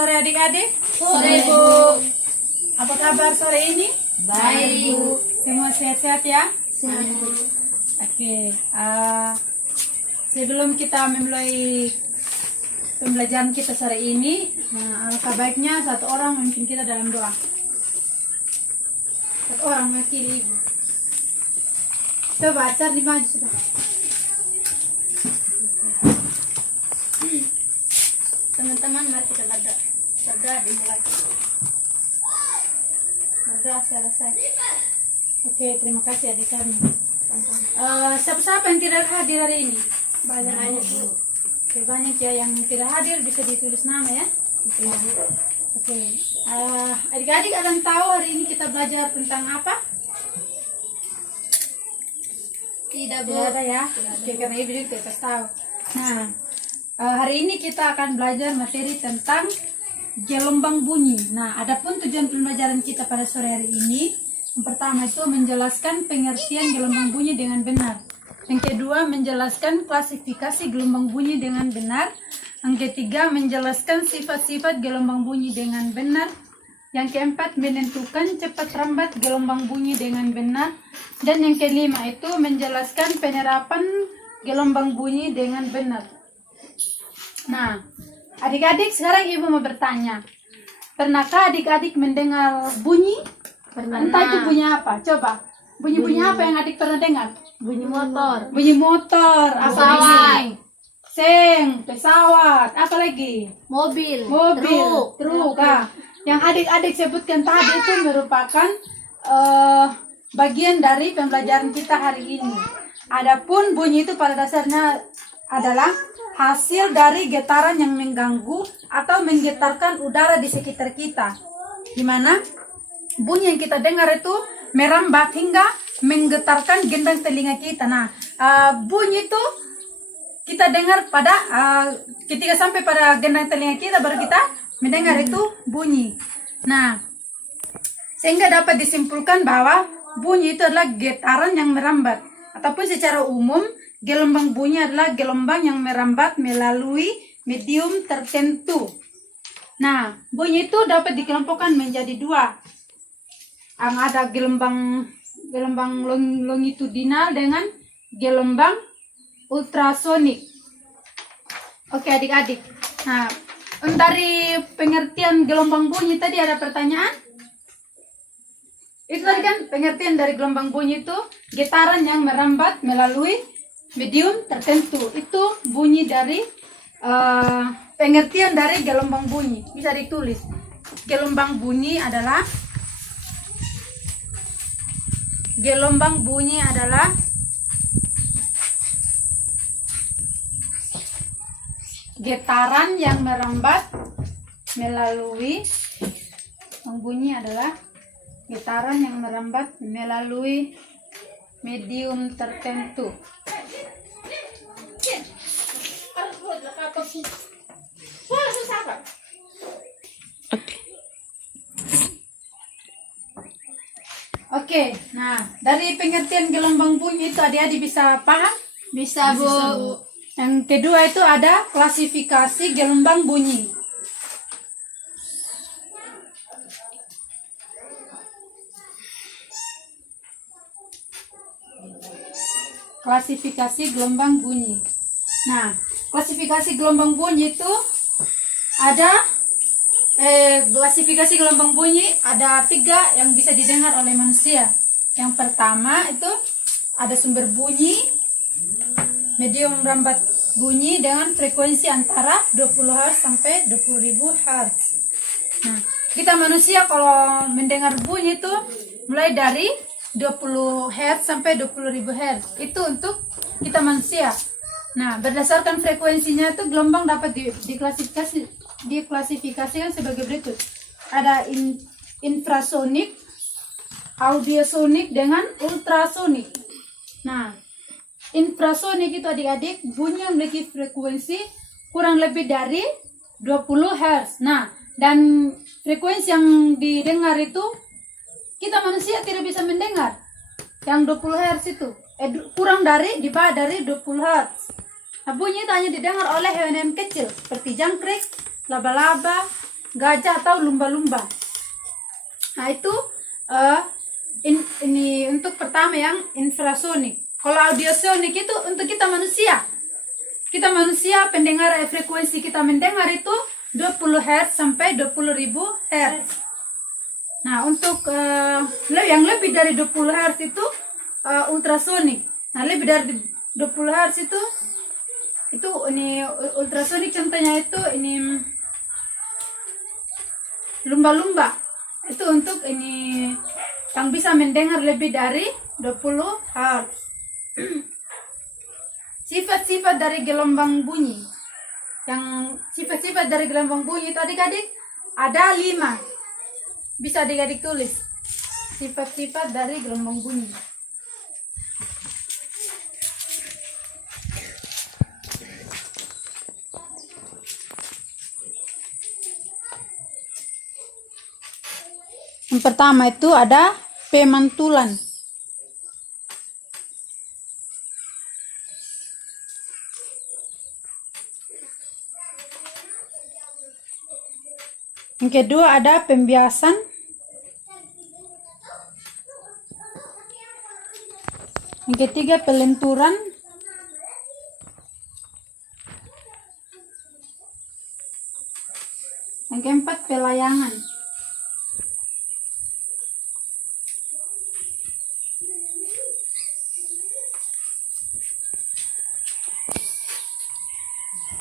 sore adik-adik. Sore, Bu. Apa kabar sore ini? Baik, Bu. Semua sehat-sehat ya? Sehat, Bu. Oke. Sebelum kita memulai pembelajaran kita sore ini, alangkah baiknya satu orang memimpin kita dalam doa. Satu orang mewakili Ibu. Coba acar di maju sudah. Teman-teman, mari kita berdoa dimulai. Berdoa selesai. Oke, terima kasih adik kami. Siapa-siapa yang tidak hadir hari ini? Banyak Bu. Oke, banyak ya yang tidak hadir, bisa ditulis nama ya. Iya, Bu. Oke, adik-adik ada yang tahu hari ini kita belajar tentang apa? Tidak, Bu. Tidak ada ya. Oke, karena ibu juga kasih tahu. Nah, hari ini kita akan belajar materi tentang gelombang bunyi. Nah, adapun tujuan pembelajaran kita pada sore hari ini, yang pertama itu menjelaskan pengertian gelombang bunyi dengan benar. Yang kedua, menjelaskan klasifikasi gelombang bunyi dengan benar. Yang ketiga, menjelaskan sifat-sifat gelombang bunyi dengan benar. Yang keempat, menentukan cepat lambat gelombang bunyi dengan benar. Dan yang kelima itu menjelaskan penerapan gelombang bunyi dengan benar. Nah, adik-adik, sekarang ibu mau bertanya. Pernahkah adik-adik mendengar bunyi? Pernah. Entah itu bunyi apa? Coba. Bunyi-bunyi apa yang adik pernah dengar? Bunyi motor. Bunyi motor, apa Pesawat. lagi? Seng, pesawat, apa lagi? Mobil. Mobil, truk. Yang adik-adik sebutkan tadi itu merupakan bagian dari pembelajaran kita hari ini. Adapun bunyi itu pada dasarnya adalah hasil dari getaran yang mengganggu atau menggetarkan udara di sekitar kita, di mana bunyi yang kita dengar itu merambat hingga menggetarkan gendang telinga kita. Nah, bunyi itu kita dengar pada ketika sampai pada gendang telinga kita baru kita mendengar itu bunyi. Nah, sehingga dapat disimpulkan bahwa bunyi itu adalah getaran yang merambat, ataupun secara umum gelombang bunyi adalah gelombang yang merambat melalui medium tertentu. Nah, bunyi itu dapat dikelompokkan menjadi dua. Yang ada gelombang longitudinal dengan gelombang ultrasonik. Oke adik-adik. Nah, dari pengertian gelombang bunyi tadi ada pertanyaan? Itu tadi kan pengertian dari gelombang bunyi itu getaran yang merambat melalui medium tertentu. Itu bunyi dari pengertian dari gelombang bunyi. Bisa ditulis. Gelombang bunyi adalah getaran yang merambat melalui medium tertentu. Oke, nah dari pengertian gelombang bunyi itu adik-adik bisa paham? Bisa, Bu. Yang kedua itu ada klasifikasi gelombang bunyi. Klasifikasi gelombang bunyi. Nah, klasifikasi gelombang bunyi itu ada klasifikasi gelombang bunyi ada 3 yang bisa didengar oleh manusia. Yang pertama itu ada sumber bunyi, medium merambat bunyi dengan frekuensi antara 20 Hz sampai 20.000 Hz. Nah, kita manusia kalau mendengar bunyi itu mulai dari 20 Hz sampai 20.000 Hz. Itu untuk kita manusia. Nah, berdasarkan frekuensinya itu gelombang dapat diklasifikasikan sebagai berikut. Ada infrasonik, audiosonik dengan ultrasonik. Nah, infrasonik itu adik-adik bunyi yang memiliki frekuensi kurang lebih dari 20 Hz. Nah, dan frekuensi yang didengar itu kita manusia tidak bisa mendengar. Yang 20 Hz itu kurang dari, di bawah dari 20 Hz. Nah, bunyi itu hanya didengar oleh hewan-hewan kecil seperti jangkrik, laba-laba, gajah atau lumba-lumba. Nah itu ini untuk pertama yang infrasonik. Kalau audiosonik itu untuk kita manusia. Kita manusia pendengar frekuensi kita mendengar itu 20 Hz sampai 20.000 Hz. Nah untuk yang lebih dari 20 Hz itu ultrasonik. Nah lebih dari 20 Hz itu ini ultrasonik, contohnya itu ini lumba-lumba. Itu untuk ini yang bisa mendengar lebih dari 20 Hz. Sifat-sifat dari gelombang bunyi. Yang sifat-sifat dari gelombang bunyi itu adik-adik ada 5. Bisa adik-adik tulis. Sifat-sifat dari gelombang bunyi. Yang pertama itu ada pemantulan. Yang kedua ada pembiasan. Yang ketiga pelenturan. Yang keempat pelayangan.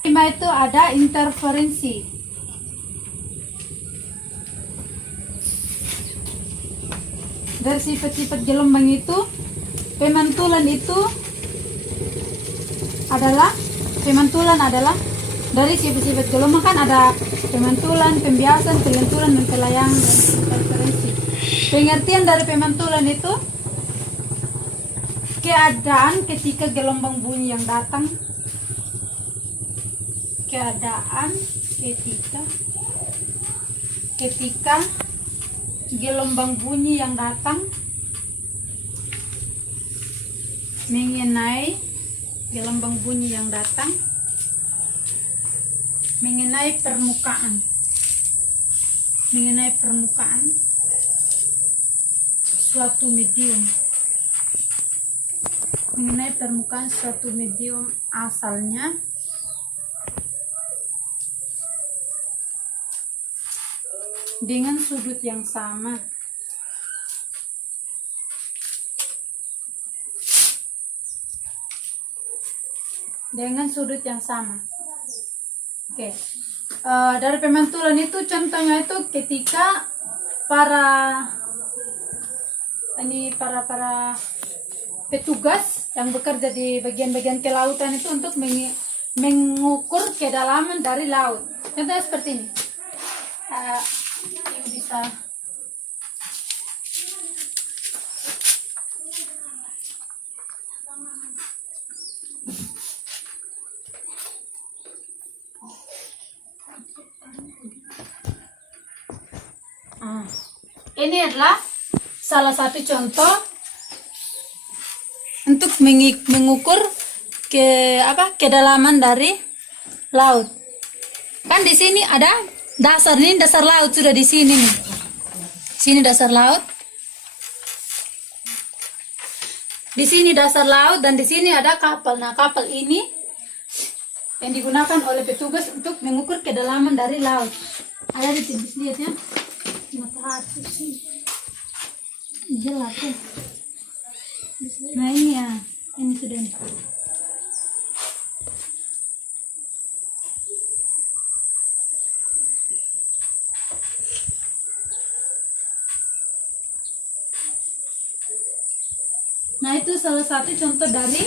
Kelima itu ada interferensi. Dari sifat-sifat gelombang itu, pemantulan adalah dari sifat-sifat gelombang kan ada pemantulan, pembiasan, pelenturan, dan pelayangan dan interferensi. Pengertian dari pemantulan itu keadaan ketika gelombang bunyi yang datang. Keadaan ketika gelombang bunyi yang datang mengenai gelombang bunyi yang datang mengenai permukaan suatu medium, mengenai permukaan suatu medium asalnya dengan sudut yang sama. Oke. Dari pemantulan itu contohnya itu ketika para petugas yang bekerja di bagian-bagian kelautan itu untuk mengukur kedalaman dari laut. Contohnya seperti ini. Yang bisa ini adalah salah satu contoh untuk mengukur kedalaman dari laut. Kan di sini ada dasar laut sudah di sini nih. Sini dasar laut. Di sini dasar laut dan di sini ada kapal. Nah, kapal ini yang digunakan oleh petugas untuk mengukur kedalaman dari laut. Ada di sini, lihat ya. Matahari sih. Jelas ya. Nah, ini ya. Ini sudah. Nah, itu salah satu contoh dari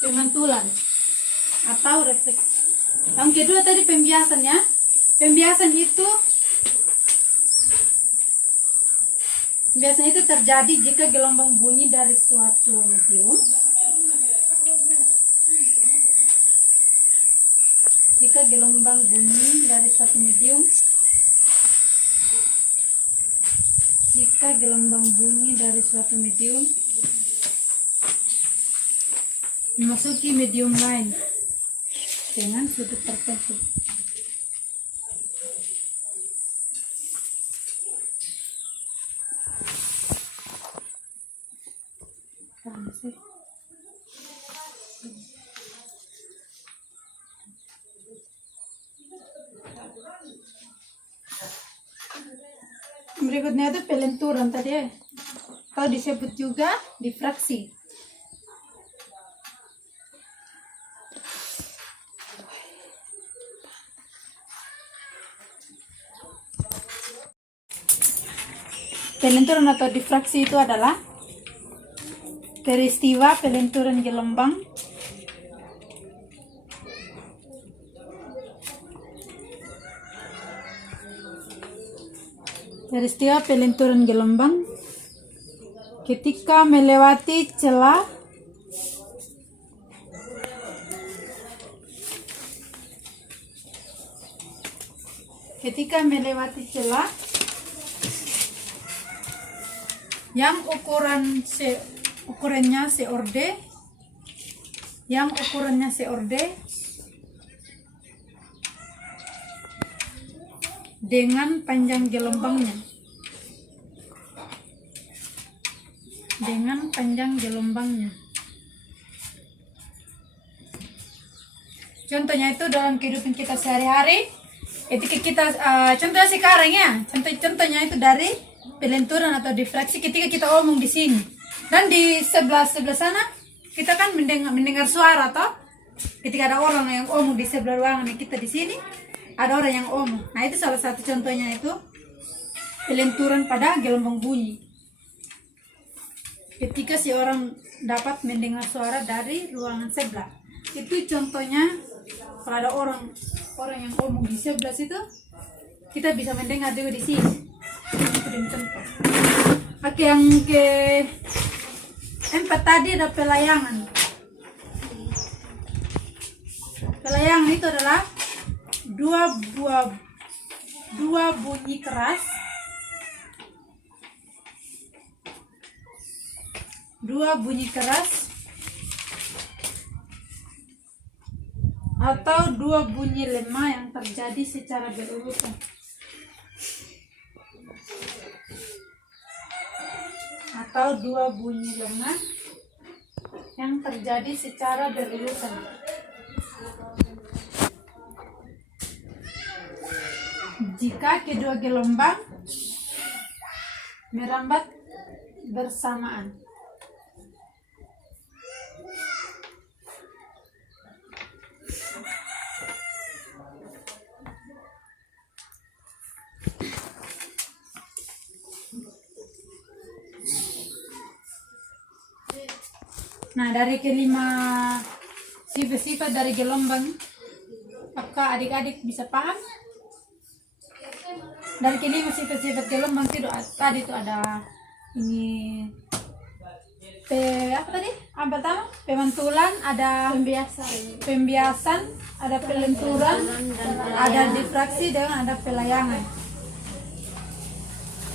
pemantulan atau refleksi. Yang kedua tadi pembiasan ya. Pembiasan itu terjadi jika gelombang bunyi dari suatu medium memasuki medium lain dengan sudut tertentu. Sama sih. Berikutnya itu pelenturan tadi ya. Atau disebut juga difraksi. Pelenturan atau difraksi itu adalah peristiwa pelenturan gelombang ketika melewati celah yang ukurannya seorde dengan panjang gelombangnya. Contohnya itu dalam kehidupan kita sehari-hari. Ketika kita contohnya sekarang ya, contohnya itu dari pelenturan atau difraksi ketika kita omong di sini. Dan di sebelah sana kita kan mendengar suara toh. Ketika ada orang yang omong di sebelah ruangan kita di sini, ada orang yang omong. Nah, itu salah satu contohnya itu pelenturan pada gelombang bunyi. Ketika si orang dapat mendengar suara dari ruangan sebelah. Itu contohnya kalau ada orang yang omong di sebelah situ, kita bisa mendengar juga di sini. Itu dengan contoh. Oke, yang keempat tadi ada pelayangan. Pelayangan itu adalah dua bunyi keras, atau dua bunyi lemah yang terjadi secara berurutan. Jika kedua gelombang merambat bersamaan. Nah, dari kelima sifat-sifat dari gelombang, apakah adik-adik bisa paham? Dari kelima sifat-sifat gelombang itu tadi itu ada ini apa tadi? Apa pertama? Pemantulan, ada pembiasan, ada pelenturan, ada difraksi dan ada pelayangan.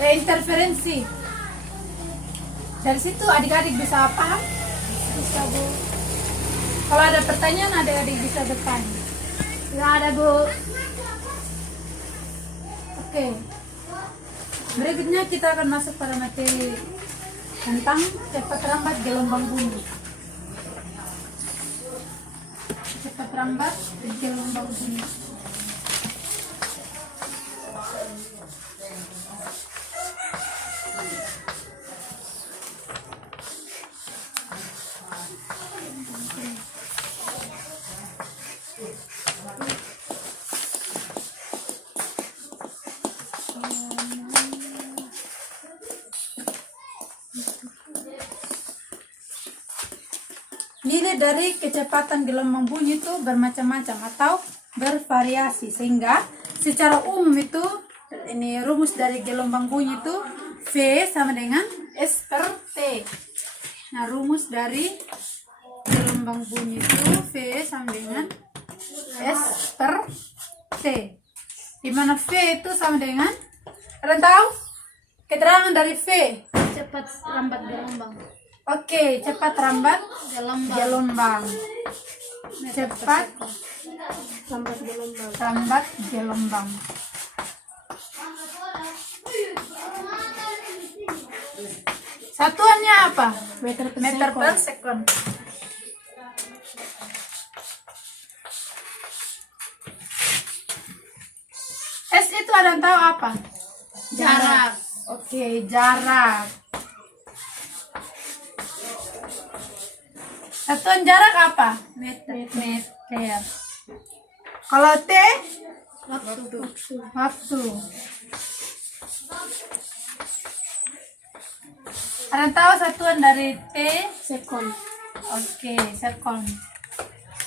Interferensi. Dari situ adik-adik bisa paham? Bisa, Bu. Kalau ada pertanyaan, adik-adik bisa bertanya. Nggak ada, Bu. Oke. Berikutnya kita akan masuk pada materi tentang cepat lambat gelombang bunyi. Cepat lambat gelombang bunyi. Nilai dari kecepatan gelombang bunyi itu bermacam-macam atau bervariasi, sehingga secara umum itu ini rumus dari gelombang bunyi itu V sama dengan S per T. Nah, rumus dari gelombang bunyi itu V sama dengan S per T, di mana V itu sama dengan, ada tahu keterangan dari V? Cepat lambat gelombang. Oke, cepat lambat gelombang. Cepat lambat gelombang. Satuannya apa? Meter per Meter sekon. per second. S itu ada yang tahu apa? Jarak. Oke, jarak. Satuan jarak apa? Meter. Meter. Kalau T, Waktu. waktu. Ada yang tahu satuan dari T? Sekon. Oke, second.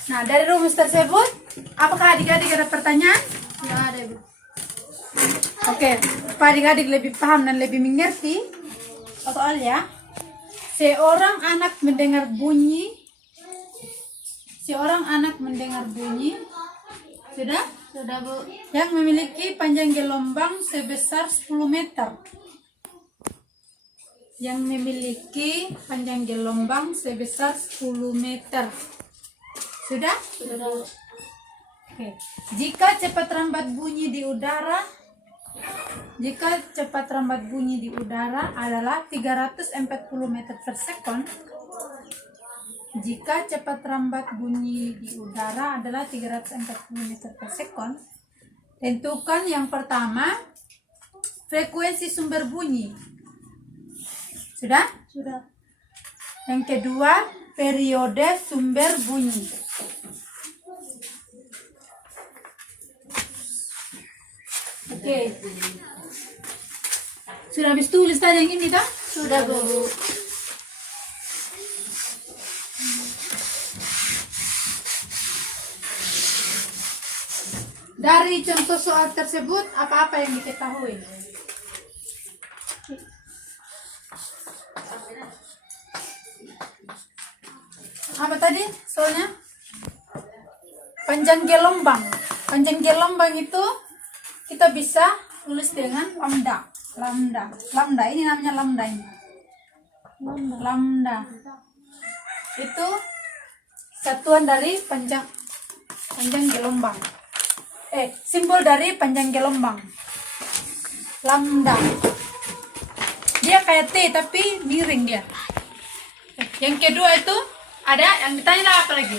Nah, dari rumus tersebut, apakah adik-adik ada pertanyaan? Nggak ada, Bu. Oke, supaya adik-adik lebih paham dan lebih mengerti, soalnya seorang anak mendengar bunyi, sudah, Sudah, Bu. yang memiliki panjang gelombang sebesar 10 meter. Yang memiliki panjang gelombang sebesar 10 meter. Sudah? Sudah, Bu. Oke. Jika cepat rambat bunyi di udara adalah 340 meter per sekon. Jika cepat rambat bunyi di udara adalah 340 meter per sekon, tentukan yang pertama frekuensi sumber bunyi. Sudah? Sudah. Yang kedua, periode sumber bunyi. Oke. Sudah habis tulis tadi yang ini, toh? Sudah, Bu. Dari contoh soal tersebut, apa-apa yang diketahui? Apa tadi soalnya? Panjang gelombang. Panjang gelombang itu kita bisa tulis dengan lambda. Lambda ini namanya lambda ini. Lambda. Itu satuan dari panjang gelombang. Simbol dari panjang gelombang. Lambda. Dia kayak T tapi miring dia. Yang kedua itu ada yang ditanya apa lagi?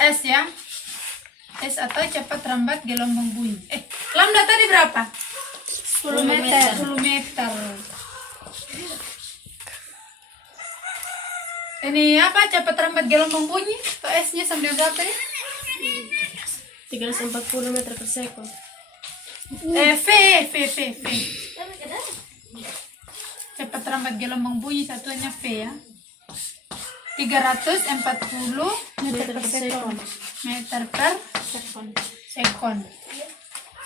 S ya. S atau cepat rambat gelombang bunyi. Lambda tadi berapa? 10 meter. 10 meter. Ini apa cepat rambat gelombang bunyi? Tuh S-nya sampai berapa tadi? 340 meter per sekon. V. Cepat rambat gelombang bunyi satuannya V ya. 340 Meter per sekon. meter per Sekon. sekon.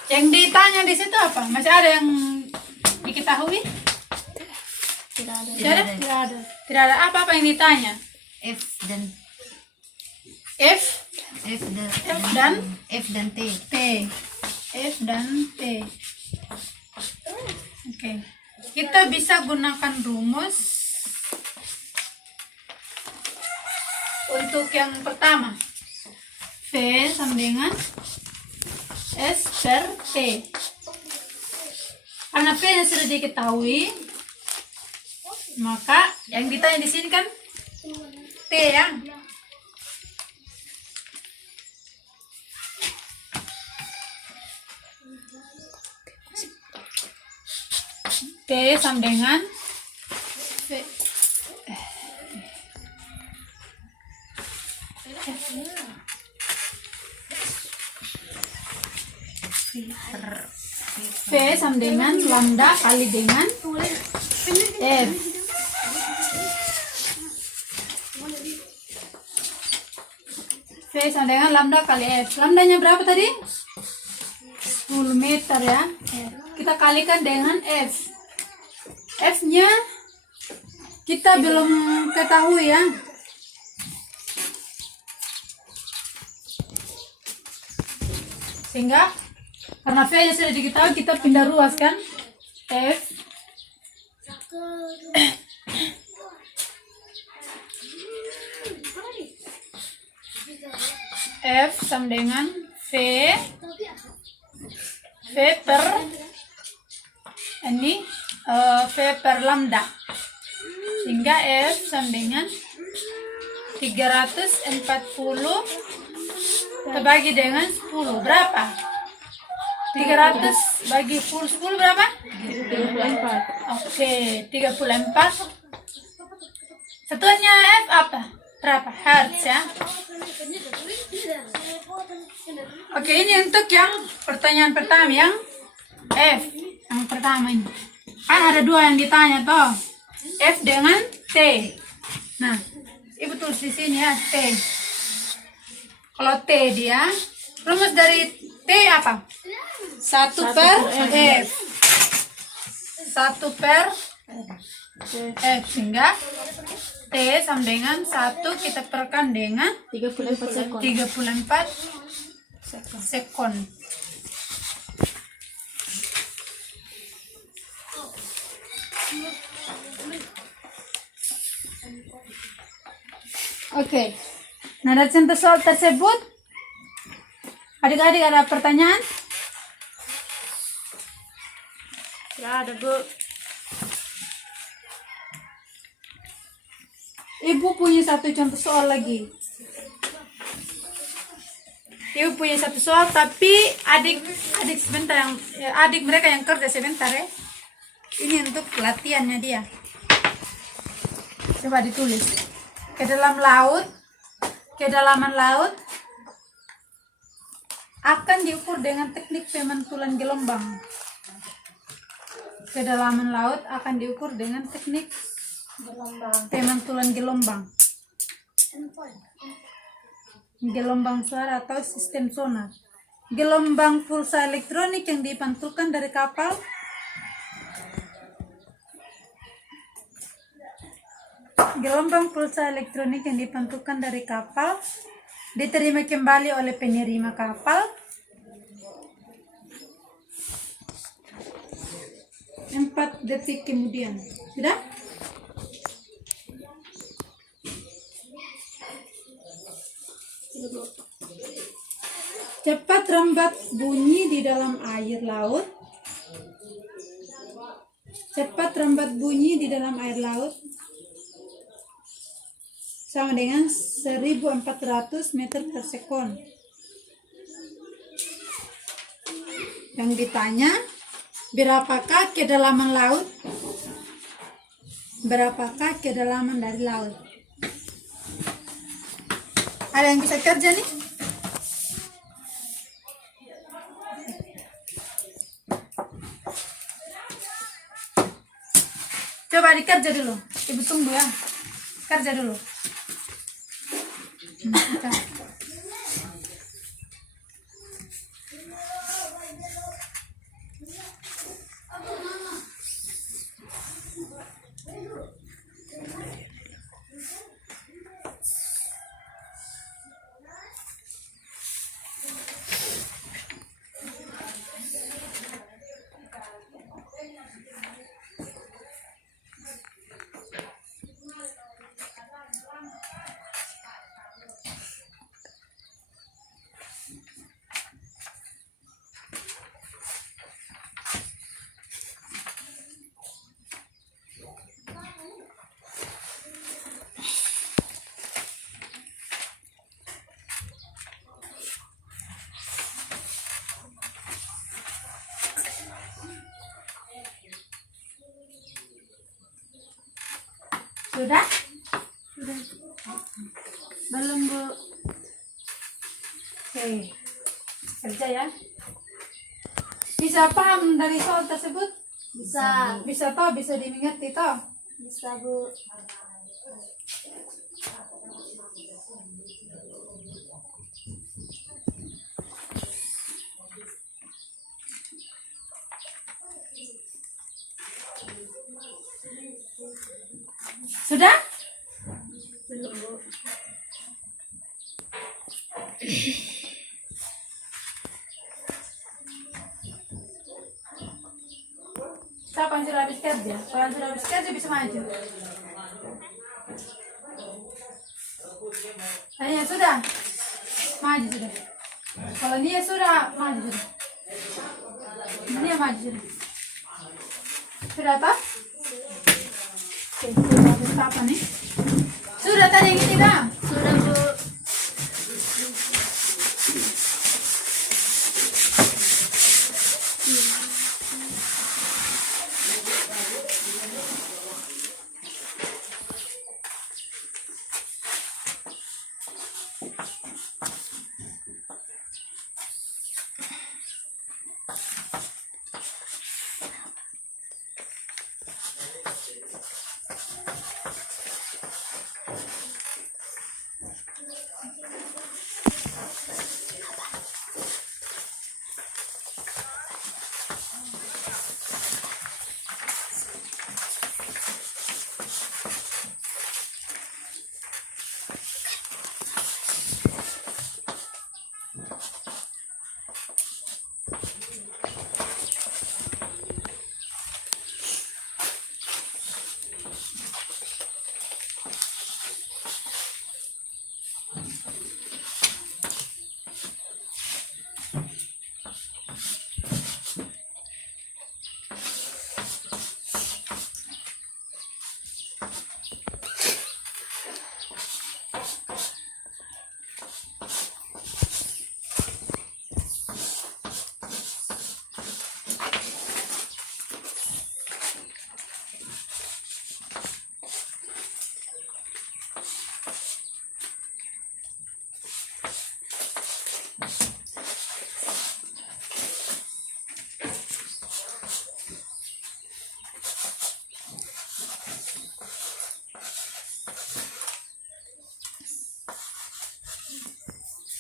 Yang ditanya di situ apa? Masih ada yang diketahui? Tidak ada. Tidak ada? Tidak ada apa-apa yang ditanya. F dan F dan T. T. F dan T. Oke. Kita bisa gunakan rumus untuk yang pertama. V sama dengan S per T. Karena V yang sudah diketahui, maka yang ditanya di sini kan T ya. T sama dengan V. V sama dengan lambda kali dengan F. V sama dengan lambda kali F. Lambdanya berapa tadi? 10 meter ya. Kita kalikan dengan F. F-nya kita belum ketahui ya. Sehingga karena V-nya sudah diketahui, kita pindah ruas kan. F F sama dengan V per ini V per lambda. Sehingga F sama dengan 340 terbagi dengan 10. Berapa? 300 bagi 10 berapa? 34. Oke, 34. Satuannya F apa? Berapa? Hertz ya. Oke, ini untuk yang pertanyaan pertama yang F. Yang pertama ini. Kan ada dua yang ditanya toh. F dengan T. Nah, ibu tulis di sini ya T. Kalau T dia rumus dari T apa? 1 per F. 1 per F sehingga T sama dengan 1 kita perkan dengan 34 sekon. 34 sekon. Oke. Nah, dari contoh soal tersebut, adik-adik ada pertanyaan? Tidak ada, Bu. Ibu punya satu contoh soal lagi. Ibu punya satu soal, tapi adik sebentar yang adik mereka yang kerja sebentar ya. Ini untuk latihannya dia. Coba ditulis. Kedalaman laut akan diukur dengan teknik pemantulan gelombang. Kedalaman laut akan diukur dengan teknik pemantulan gelombang. Gelombang suara atau sistem sonar. Gelombang pulsa elektronik yang dipantulkan dari kapal diterima kembali oleh penerima kapal 4 detik kemudian. Sudah? Cepat rambat bunyi di dalam air laut. Cepat rambat bunyi di dalam air laut sama dengan 1400 meter per sekon. Yang ditanya, berapakah kedalaman laut? Berapakah kedalaman dari laut? Ada yang bisa kerja nih? Coba dikerja dulu. Ibu tunggu ya. Kerja dulu. Kita. Sudah? Sudah. Belum, Bu. Oke. Kerja ya. Bisa paham dari soal tersebut? Bisa. Bisa toh, bisa dimengerti toh? Bisa, Bu. Sudah? Belum, Bu. Siapa yang sudah habis kerja? Kalau yang sudah habis kerja bisa maju. Ini sudah? Maju sudah. Kalau dia sudah, maju sudah. Ini maju sudah. Sudah toh? Oke, sudah. apa nih? Sudah tadi yang ini dah. Sudah, Bu.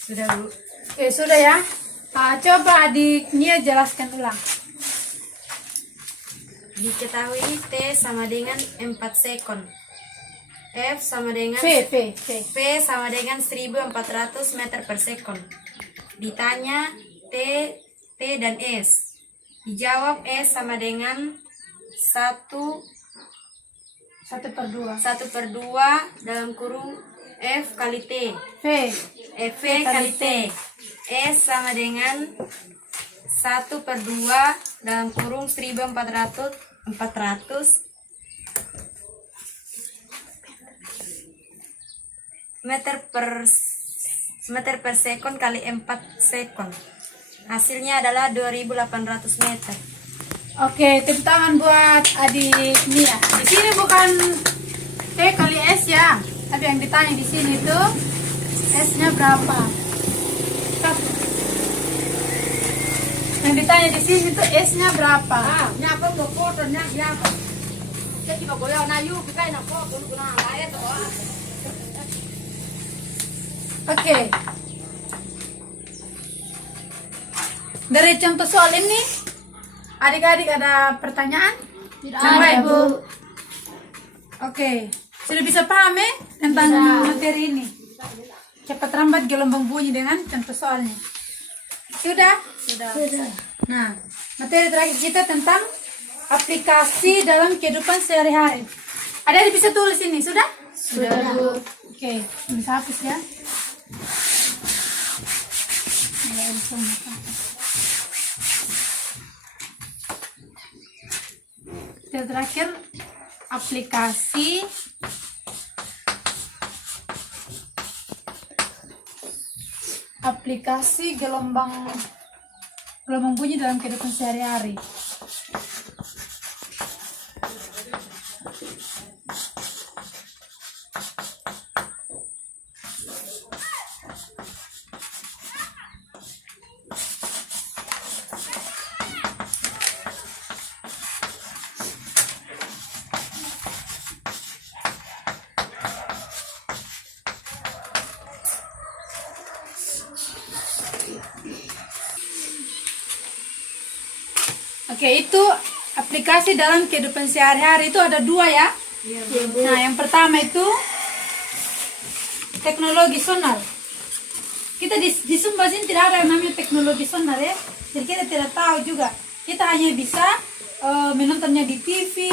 Sudah, Bu. Sudah ya. Coba adik Nia jelaskan ulang. Diketahui T sama dengan 4 sekon. F sama dengan V. V sama dengan 1400 meter per sekon. Ditanya T dan S. Dijawab S sama dengan 1/2. 1/2 dalam kurung F kali T. V kali T. S sama dengan 1/2 dalam kurung 1400 meter per sekon kali 4 sekon. Hasilnya adalah 2800 meter. Oke, tepuk tangan buat adik Nia. Di sini bukan T kali S ya, tapi yang ditanya di sini tuh S-nya berapa? Yang ditanya di sini tuh S-nya berapa? Nyapa mau foto nyapa. Jadi mau goyang na yuk kita na foto lu na layar tuh. Oke. Dari contoh soal ini, adik-adik ada pertanyaan? Tidak Coba, ada, Ibu. Bu. Oke, sudah bisa paham ya tentang materi ini? Cepat rambat gelombang bunyi dengan contoh soalnya. Sudah? Sudah. Nah, materi terakhir kita tentang aplikasi dalam kehidupan sehari-hari. Ada yang bisa tulis ini, sudah? Sudah, Bu. Oke, bisa hapus ya. Nggak bisa apa. Yang terakhir, aplikasi gelombang bunyi dalam kehidupan sehari-hari. Oke, itu aplikasi dalam kehidupan sehari-hari itu ada 2 ya. Nah, yang pertama itu teknologi sonar. Kita di Sumba sini tidak ada yang namanya teknologi sonar ya. Jadi kita tidak tahu juga. Kita hanya bisa menontonnya di TV.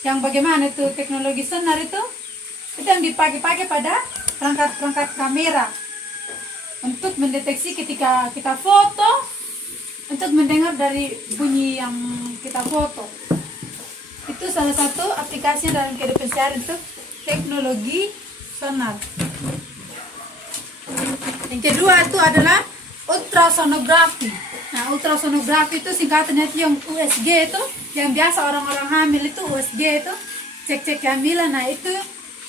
Yang bagaimana itu teknologi sonar itu yang dipakai pada perangkat kamera untuk mendeteksi ketika kita foto, untuk mendengar dari bunyi yang kita foto. Itu salah satu aplikasi dalam kehidupan sehari itu teknologi sonar. Yang kedua itu adalah ultrasonografi. Nah, ultrasonografi itu singkatannya itu yang USG itu, yang biasa orang-orang hamil itu USG itu, cek-cek kehamilan. Nah, itu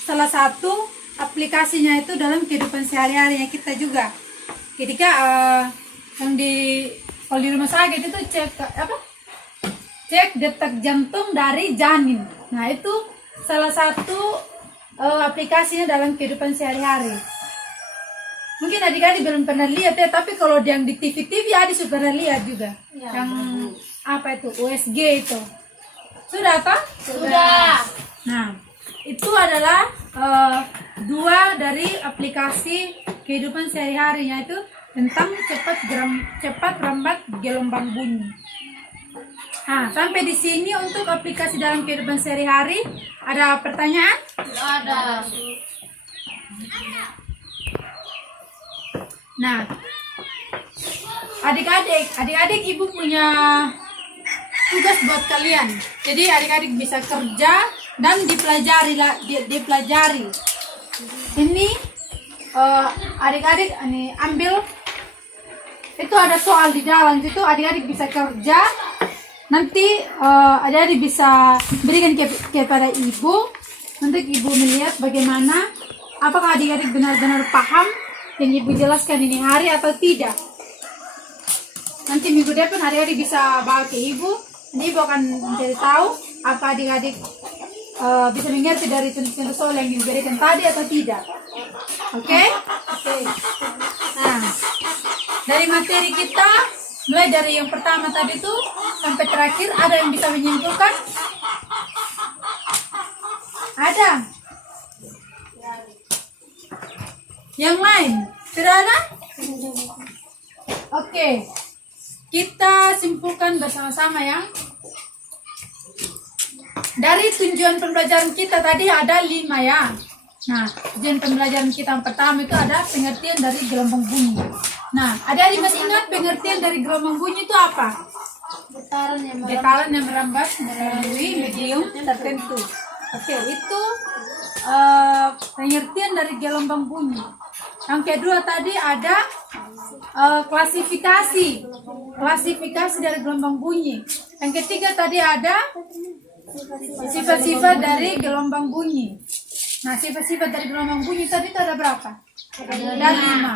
salah satu aplikasinya itu dalam kehidupan sehari-harinya kita juga. Ketika yang kalau di rumah sakit itu cek detak jantung dari janin. Nah, itu salah satu aplikasinya dalam kehidupan sehari-hari. Mungkin adik-adik belum pernah lihat ya, tapi kalau yang di TV-TV adik sudah pernah lihat juga. Ya, Yang apa itu? USG itu. Sudah toh? Sudah. Nah, itu adalah dua dari aplikasi kehidupan sehari-harinya itu tentang cepat rambat gelombang bunyi. Nah, sampai di sini untuk aplikasi dalam kehidupan sehari-hari. Ada pertanyaan? Ada. Nah, adik-adik ibu punya tugas buat kalian. Jadi adik-adik bisa kerja dan dipelajari. Ini adik-adik ini ambil, itu ada soal di dalam situ, adik-adik bisa kerja. Nanti adik-adik bisa berikan kepada ibu untuk ibu melihat bagaimana apakah adik-adik benar-benar paham yang ibu jelaskan ini hari atau tidak. Nanti minggu depan adik-adik bisa bawa ke ibu. Nanti ibu akan mencari tahu apa adik-adik bisa mengerti dari contoh-contoh soal yang diberikan tadi atau tidak. Oke? Nah, dari materi kita, mulai dari yang pertama tadi tuh sampai terakhir, ada yang bisa menyimpulkan? Ada? Yang lain? Tidak ada? Oke. Kita simpulkan bersama-sama ya. Dari tujuan pembelajaran kita tadi ada 5 ya. Nah, tujuan pembelajaran kita yang pertama itu ada pengertian dari gelombang bunyi. Nah, adik-adik masih ingat pengertian dari gelombang bunyi itu apa? Getaran yang merambat melalui medium tertentu. Oke, itu pengertian dari gelombang bunyi. Yang kedua tadi ada klasifikasi dari gelombang bunyi. Yang ketiga tadi ada sifat-sifat dari gelombang bunyi. Nah, sifat-sifat dari gelombang bunyi tadi itu ada berapa? Ada 5.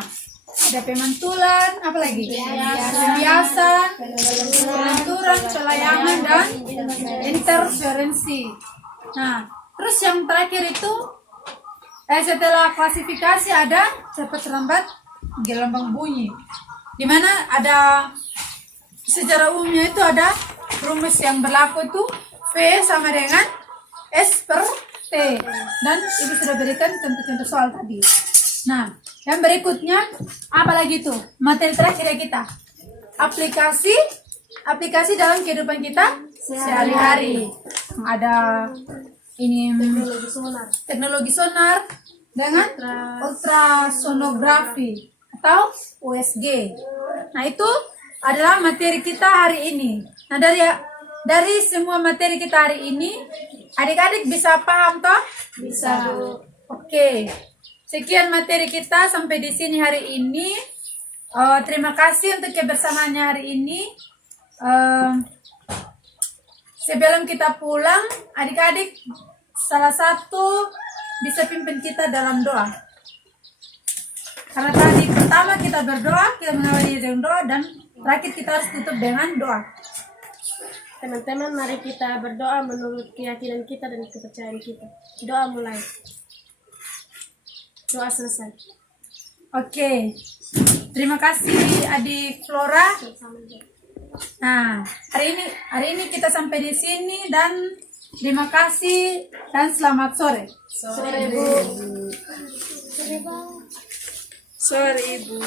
Ada pemantulan, apa lagi? Pembiasan, pelenturan, pelayangan, dan interferensi. Nah, terus yang terakhir itu setelah klasifikasi ada cepat lambat gelombang bunyi. Dimana ada secara umumnya itu ada rumus yang berlaku itu V sama dengan S per T. Dan ibu sudah berikan contoh-contoh soal tadi. Nah, yang berikutnya apa lagi tuh? Materi terakhir ya kita. Aplikasi dalam kehidupan kita sehari-hari. Ada ini teknologi sonar dengan ultrasonografi atau USG. Nah, itu adalah materi kita hari ini. Nah, dari semua materi kita hari ini, adik-adik bisa paham toh? Bisa. Oke. Sekian materi kita sampai di sini hari ini. Terima kasih untuk kebersamaannya hari ini. Sebelum kita pulang, adik-adik salah satu bisa pimpin kita dalam doa. Karena tadi pertama kita berdoa, kita mengawali dengan doa, dan terakhir kita harus tutup dengan doa. Teman-teman, mari kita berdoa menurut keyakinan kita dan kepercayaan kita. Doa mulai. Doa selesai. Oke. Terima kasih Adik Flora. Nah, hari ini kita sampai di sini, dan terima kasih dan selamat sore. Sore, Bu. Sorry, Ibu.